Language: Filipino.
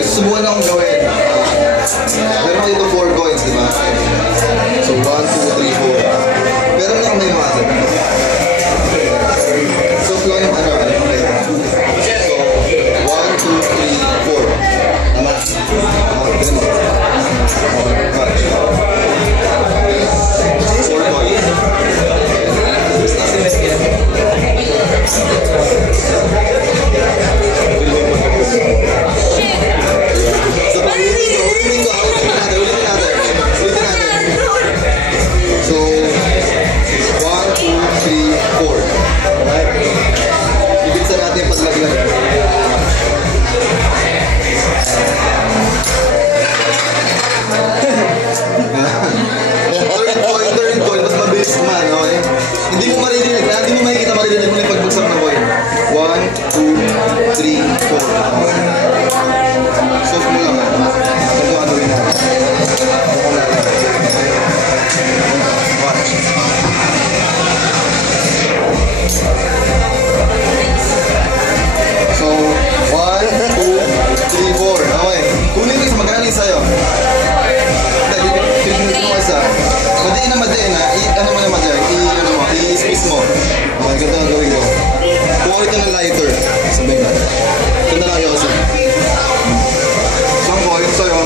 Susubukan akong gawin. Meron dito 4 coins, di ba? So 1, 2, 3, 4. Pero lang may mother. So flow yung ano. So 1, 2, 3, 4. Tama? Ganun mo. Match. 4 coins. So, 1, 2, 3, 4. Alright? Ibigsan natin yung paglaglag. Third coin, mas mabilis naman, okay? Hindi mo maririnig, hindi mo makikita maririnig mo na yung pagbagsak ng coin. 1, 2, 3, 4. Solve mo lang. Ito ang gawin natin. Watch. So, 1, 2, 3, 4. Okay. Kunin ko sa magkano yung sayo. Pilitin mo isa. Madiin na madiin ha. Ano mo naman dyan? I-squeeze mo. Okay, ganito ang gawin ko. Kuha ito ng lighter. Sabihin na. Ito na lang yung isa. Isang coin sa'yo.